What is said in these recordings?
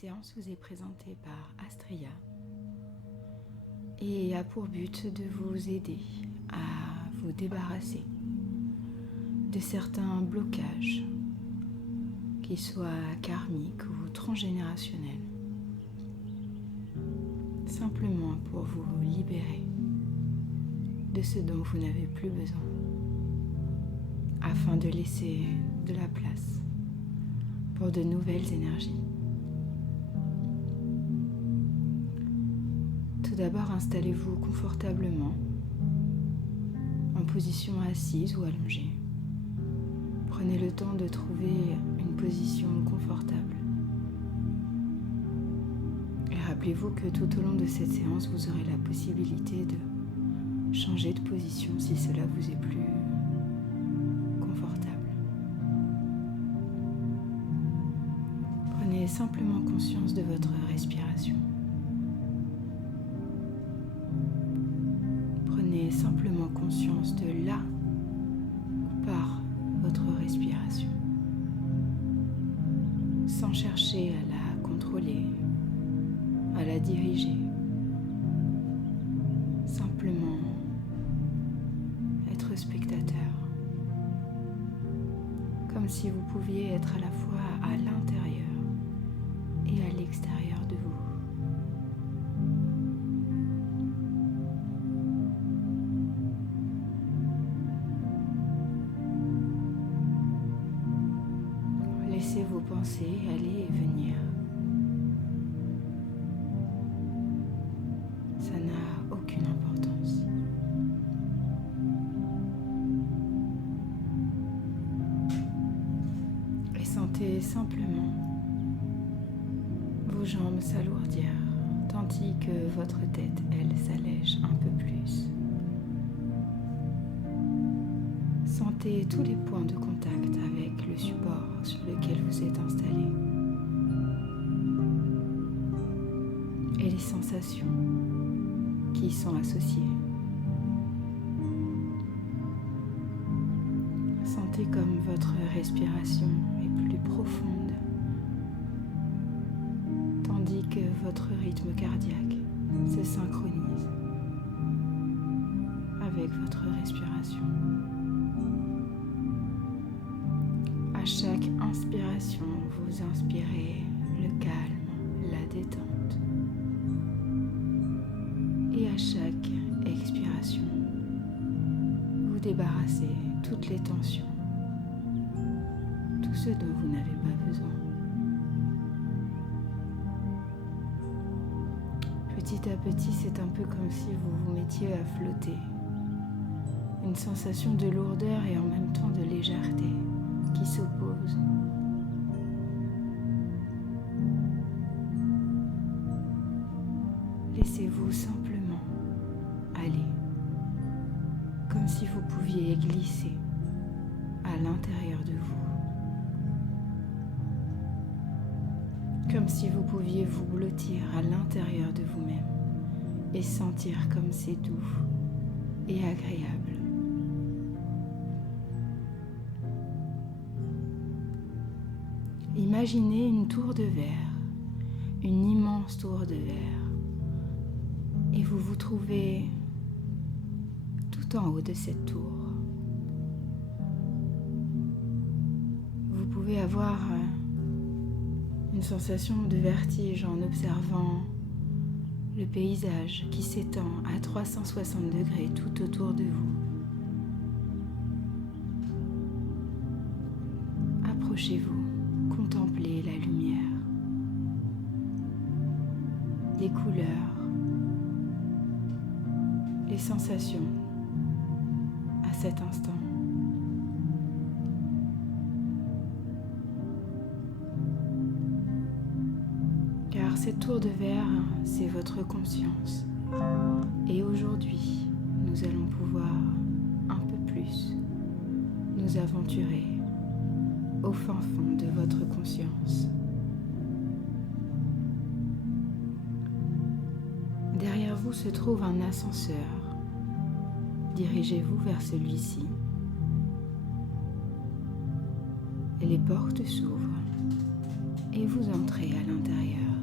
séance vous est présentée par Astria et a pour but de vous aider à vous débarrasser de certains blocages, qu'ils soient karmiques ou transgénérationnels, simplement pour vous libérer de ce dont vous n'avez plus besoin, afin de laisser de la place pour de nouvelles énergies. Tout d'abord, installez-vous confortablement en position assise ou allongée. Prenez le temps de trouver une position confortable. Et rappelez-vous que tout au long de cette séance, vous aurez la possibilité de changer de position si cela vous est plus confortable. Prenez simplement conscience de votre respiration. Prenez simplement conscience de là ou par votre respiration, sans chercher à la contrôler, à la diriger. Simplement être spectateur, comme si vous pouviez être à la fois à l'intérieur et à l'extérieur de vous. Laissez vos pensées aller et venir. Ça n'a aucune importance. Et sentez simplement vos jambes s'alourdir, tandis que votre tête, elle, s'allège un peu plus. Sentez tous les points de contact avec le support sur lequel vous êtes installé et les sensations qui y sont associées. Sentez comme votre respiration est plus profonde, tandis que votre rythme cardiaque se synchronise avec votre respiration. À chaque inspiration, vous inspirez le calme, la détente. Et à chaque expiration, vous débarrassez toutes les tensions, tout ce dont vous n'avez pas besoin. Petit à petit, c'est un peu comme si vous vous mettiez à flotter. Une sensation de lourdeur et en même temps de légèreté qui s'opposent. Laissez-vous simplement aller, comme si vous pouviez glisser à l'intérieur de vous, comme si vous pouviez vous blottir à l'intérieur de vous-même et sentir comme c'est doux et agréable. Imaginez une tour de verre, une immense tour de verre, et vous vous trouvez tout en haut de cette tour. Vous pouvez avoir une sensation de vertige en observant le paysage qui s'étend à 360 degrés tout autour de vous. Approchez-vous. Contemplez la lumière, les couleurs, les sensations à cet instant. Car cette tour de verre, c'est votre conscience. Et aujourd'hui, nous allons pouvoir un peu plus nous aventurer au fin fond de votre conscience. Derrière vous se trouve un ascenseur. Dirigez-vous vers celui-ci. Et les portes s'ouvrent et vous entrez à l'intérieur.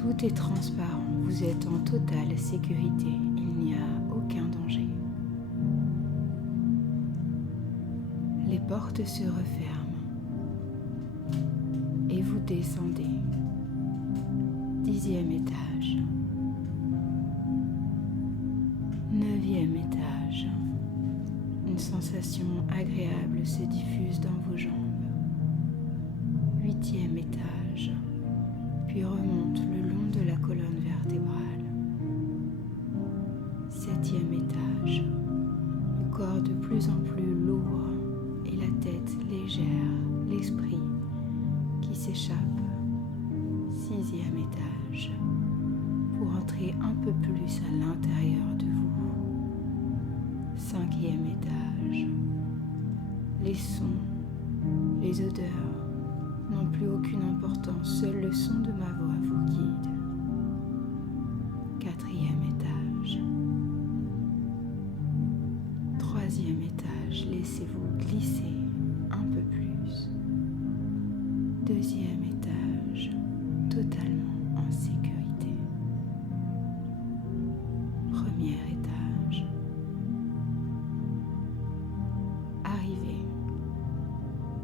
Tout est transparent, vous êtes en totale sécurité, il n'y a aucun danger. Les portes se referment et vous descendez. 10e étage. 9e étage. Une sensation agréable se diffuse dans vos jambes. 8e étage, puis remonte le long de la colonne vertébrale. 7e étage, le corps de plus en plus lourd et la tête légère, l'esprit qui s'échappe. 6e étage, pour entrer un peu plus à l'intérieur de vous. 5e étage, les sons, les odeurs n'ont plus aucune importance, seul le son de ma voix vous guide. 4e étage. 3e étage, laissez-vous glisser un peu plus. 2e étage, totalement en sécurité. 1er étage. Arrivez.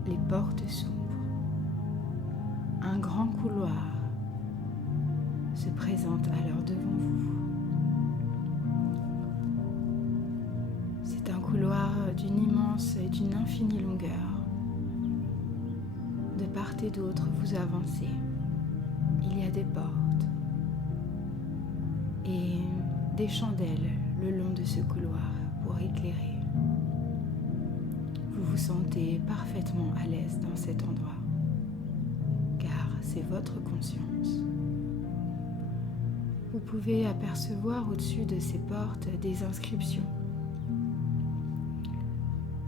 Les portes s'ouvrent. Un grand couloir se présente alors devant vous. C'est un couloir d'une immense et d'une infinie longueur. De part et d'autre, vous avancez. Il y a des portes et des chandelles le long de ce couloir pour éclairer. Vous vous sentez parfaitement à l'aise dans cet endroit. C'est votre conscience. Vous pouvez apercevoir au-dessus de ces portes des inscriptions,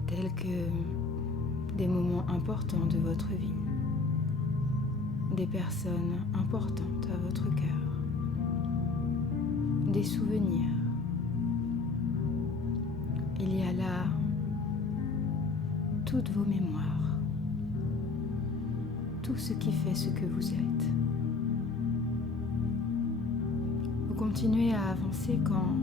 telles que des moments importants de votre vie, des personnes importantes à votre cœur, des souvenirs. Il y a là toutes vos mémoires. Tout ce qui fait ce que vous êtes. Vous continuez à avancer quand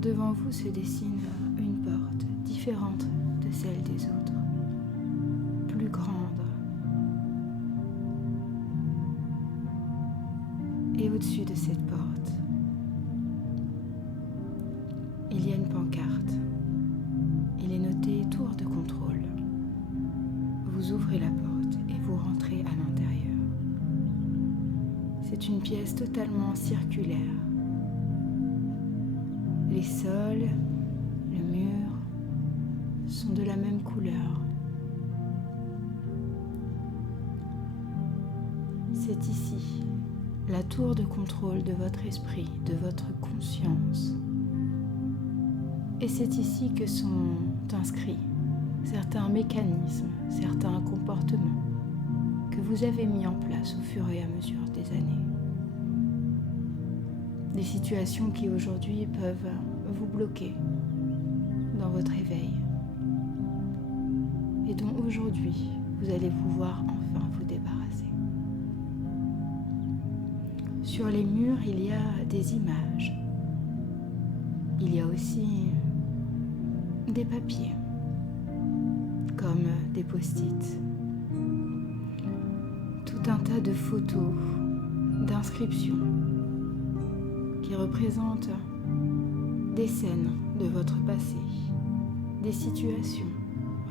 devant vous se dessine une porte différente de celle des autres, plus grande. Et au-dessus de cette porte, il y a une pancarte. Il est noté tour de contrôle. Vous ouvrez la porte et vous rentrez à l'intérieur. C'est une pièce totalement circulaire. Les sols, le mur sont de la même couleur. C'est ici la tour de contrôle de votre esprit, de votre conscience. Et c'est ici que sont inscrits certains mécanismes, certains comportements que vous avez mis en place au fur et à mesure des années. Des situations qui aujourd'hui peuvent vous bloquer dans votre éveil et dont aujourd'hui vous allez pouvoir enfin vous débarrasser. Sur les murs, il y a des images. Il y a aussi des papiers, comme des post-it. Tout un tas de photos, d'inscriptions qui représentent des scènes de votre passé, des situations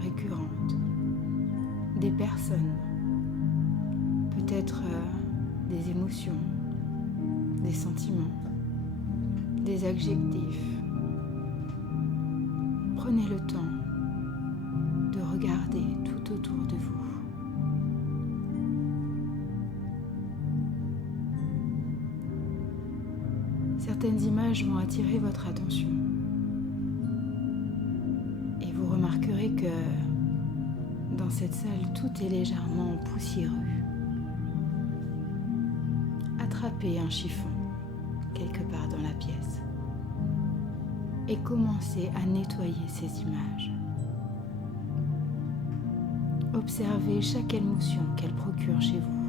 récurrentes, des personnes, peut-être des émotions, des sentiments, des adjectifs. Prenez le temps de regarder tout autour de vous. Certaines images vont attirer votre attention et vous remarquerez que dans cette salle, tout est légèrement poussiéreux. Attrapez un chiffon quelque part dans la pièce et commencez à nettoyer ces images. Observez chaque émotion qu'elle procure chez vous.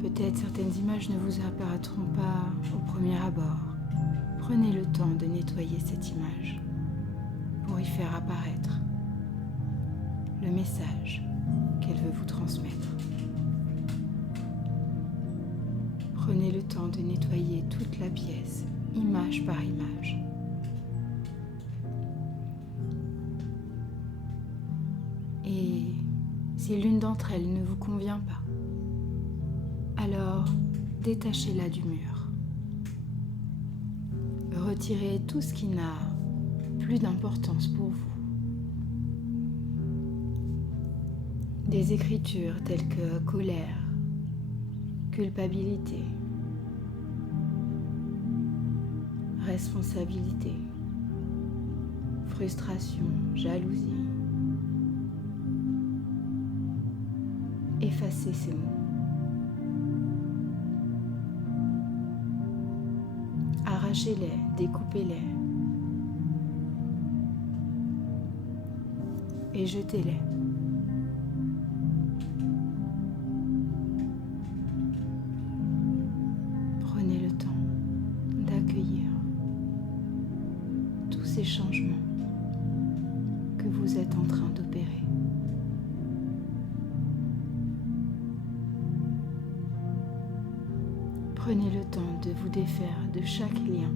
Peut-être certaines images ne vous apparaîtront pas au premier abord. Prenez le temps de nettoyer cette image pour y faire apparaître le message qu'elle veut vous transmettre. Prenez le temps de nettoyer toute la pièce, image par image. Et si l'une d'entre elles ne vous convient pas, alors détachez-la du mur. Retirez tout ce qui n'a plus d'importance pour vous. Des écritures telles que colère, culpabilité, responsabilité, frustration, jalousie. Effacez ces mots. Arrachez-les, découpez-les et jetez-les. Prenez le temps d'accueillir tous ces changements que vous êtes en train d'opérer. Prenez le temps de vous défaire de chaque lien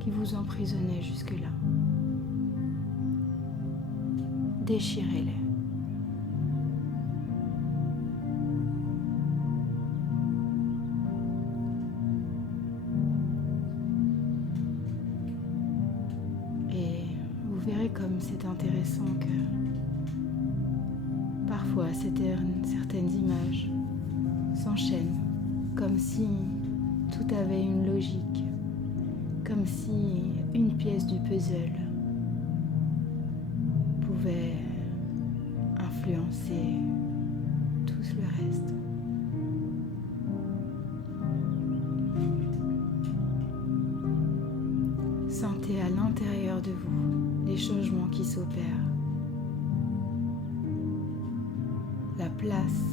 qui vous emprisonnait jusque-là. Déchirez-les. Et vous verrez comme c'est intéressant que parfois certaines images s'enchaînent comme si tout avait une logique, comme si une pièce du puzzle pouvait influencer tout le reste. Sentez à l'intérieur de vous les changements qui s'opèrent, la place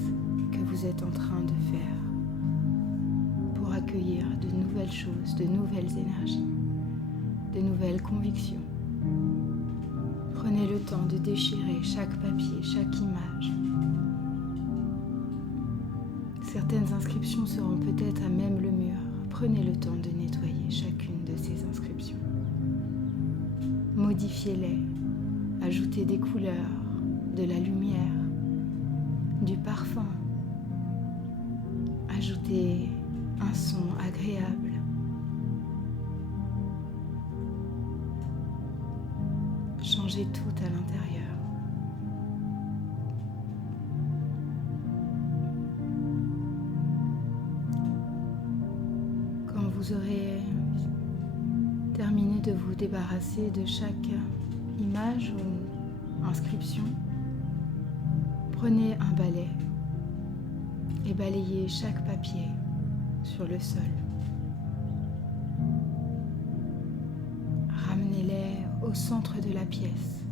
que vous êtes en train de faire pour accueillir de nouvelles choses, de nouvelles énergies, de nouvelles convictions. Prenez le temps de déchirer chaque papier, chaque image. Certaines inscriptions seront peut-être à même le mur. Prenez le temps de nettoyer chacune de ces inscriptions. Modifiez-les, ajoutez des couleurs, de la lumière, du parfum. Ajoutez un son agréable. Changez tout à l'intérieur. Quand vous aurez terminé de vous débarrasser de chaque image ou inscription, prenez un balai et balayez chaque papier sur le sol. Ramenez-les au centre de la pièce.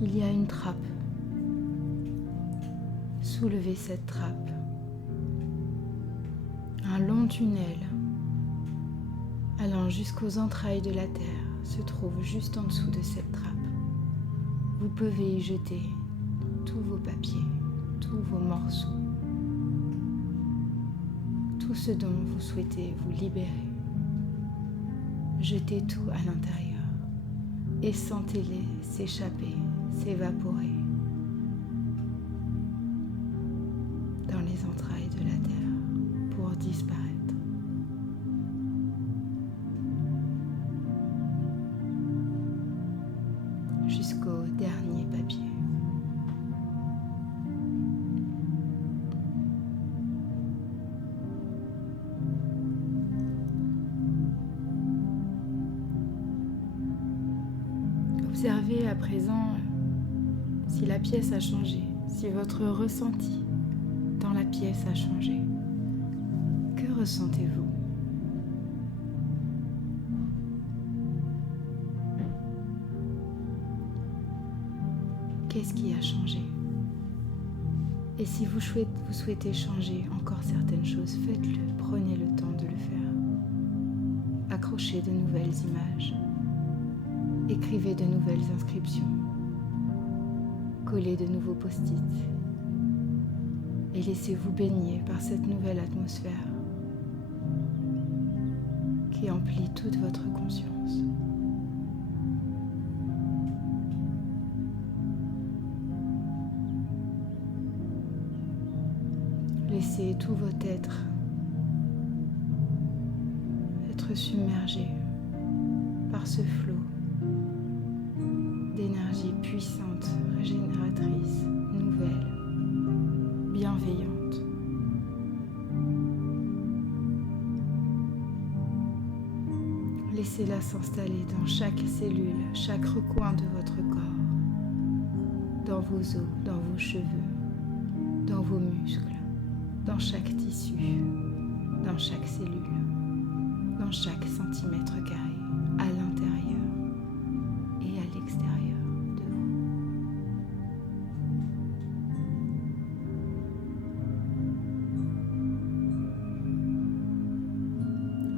Il y a une trappe. Soulevez cette trappe. Un long tunnel allant jusqu'aux entrailles de la terre se trouve juste en dessous de cette trappe. Vous pouvez y jeter tous vos papiers, tous vos morceaux, tout ce dont vous souhaitez vous libérer. Jetez tout à l'intérieur et sentez-les s'échapper, s'évaporer dans les entrailles de la terre pour disparaître. Jusqu'au dernier papier. Observez à présent si la pièce a changé, si votre ressenti dans la pièce a changé. Que ressentez-vous ? Qu'est-ce qui a changé ? Et si vous souhaitez changer encore certaines choses, faites-le, prenez le temps de le faire. Accrochez de nouvelles images, écrivez de nouvelles inscriptions, collez de nouveaux post-it et laissez-vous baigner par cette nouvelle atmosphère qui emplit toute votre conscience. Laissez tout votre être submergé par ce flot d'énergie puissante, régénératrice, nouvelle, bienveillante. Laissez-la s'installer dans chaque cellule, chaque recoin de votre corps, dans vos os, dans vos cheveux, dans vos muscles, dans chaque tissu, dans chaque cellule, dans chaque centimètre carré, à l'intérieur et à l'extérieur de vous.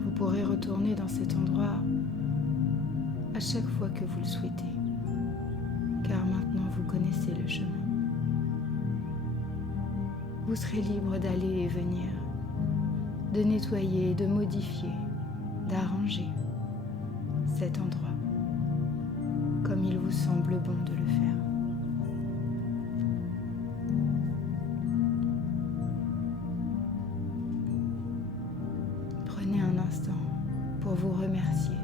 Vous pourrez retourner dans cet endroit à chaque fois que vous le souhaitez, car maintenant vous connaissez le chemin. Vous serez libre d'aller et venir, de nettoyer, de modifier, d'arranger cet endroit comme il vous semble bon de le faire. Prenez un instant pour vous remercier,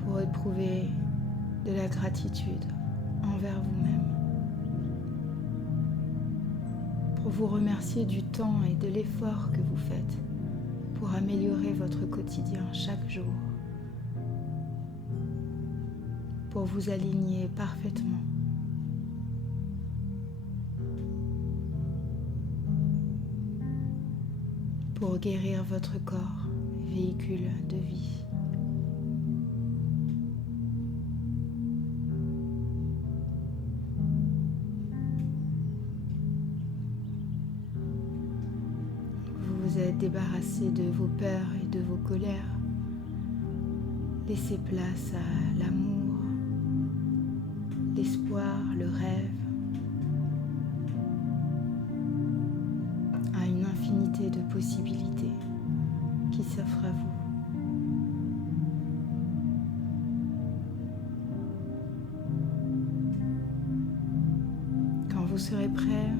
pour éprouver de la gratitude envers vous-même, pour vous remercier du temps et de l'effort que vous faites pour améliorer votre quotidien chaque jour, pour vous aligner parfaitement, pour guérir votre corps, véhicule de vie. Vous êtes débarrassé de vos peurs et de vos colères. Laissez place à l'amour, l'espoir, le rêve, à une infinité de possibilités qui s'offrent à vous. Quand vous serez prêt,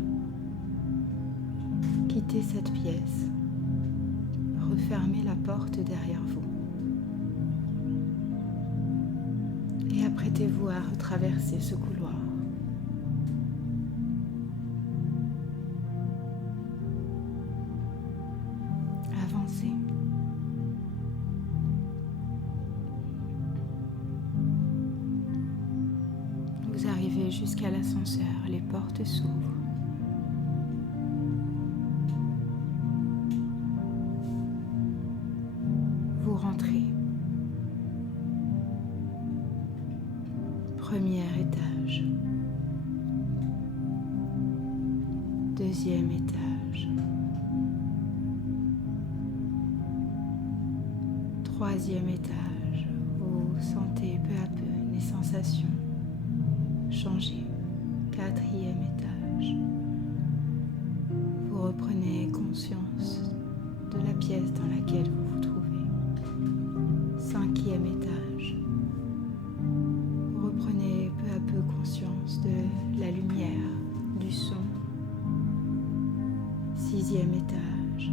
quittez cette pièce. Refermez la porte derrière vous et apprêtez-vous à retraverser ce couloir. Avancez. Vous arrivez jusqu'à l'ascenseur, les portes s'ouvrent. Vous rentrez. Premier étage. Deuxième étage. Troisième étage. Vous sentez peu à peu les sensations changer. Quatrième étage. Vous reprenez conscience de la pièce dans laquelle vous vous trouvez. Cinquième étage. Vous reprenez peu à peu conscience de la lumière, du son. Sixième étage.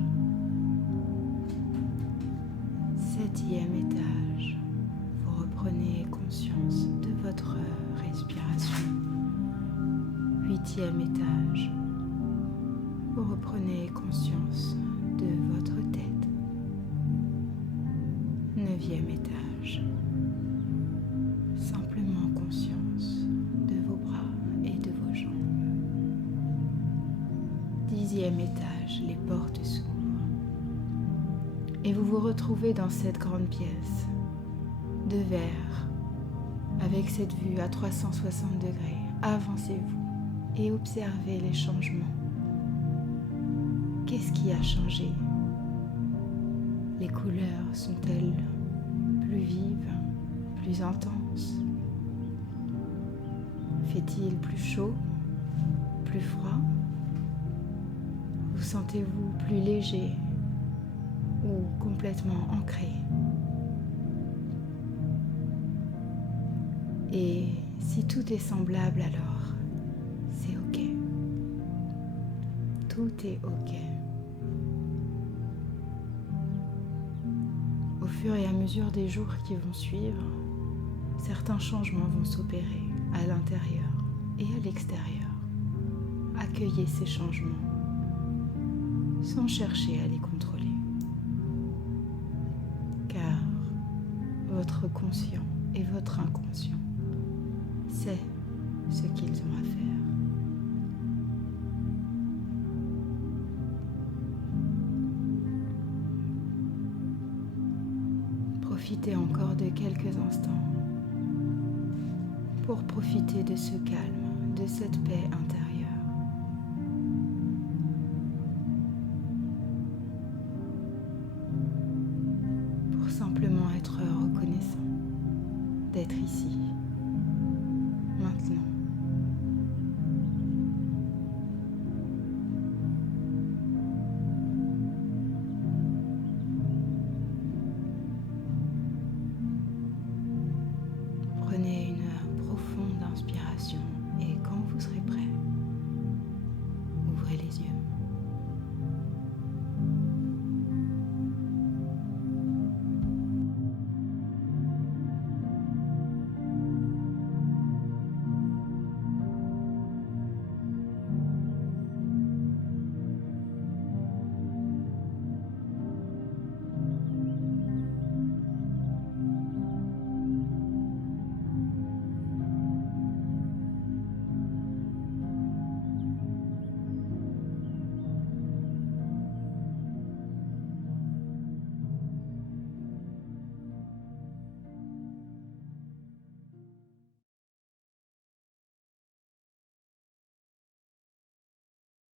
Septième étage. Vous reprenez conscience de votre respiration. Huitième étage. Vous reprenez conscience de votre tête. Neuvième étage. Simplement conscience de vos bras et de vos jambes. Dixième étage, les portes s'ouvrent. Et vous vous retrouvez dans cette grande pièce de verre avec cette vue à 360 degrés. Avancez-vous. et observez les changements. Qu'est-ce qui a changé? Les couleurs sont-elles plus vives, plus intenses? Fait-il plus chaud, plus froid? Vous sentez-vous plus léger ou complètement ancré? Et si tout est semblable alors, c'est ok. Tout est ok. Au fur et à mesure des jours qui vont suivre, certains changements vont s'opérer à l'intérieur et à l'extérieur. Accueillez ces changements sans chercher à les contrôler. Car votre conscient et votre inconscient sait ce qu'ils ont à faire. Profitez encore de quelques instants pour profiter de ce calme, de cette paix intérieure.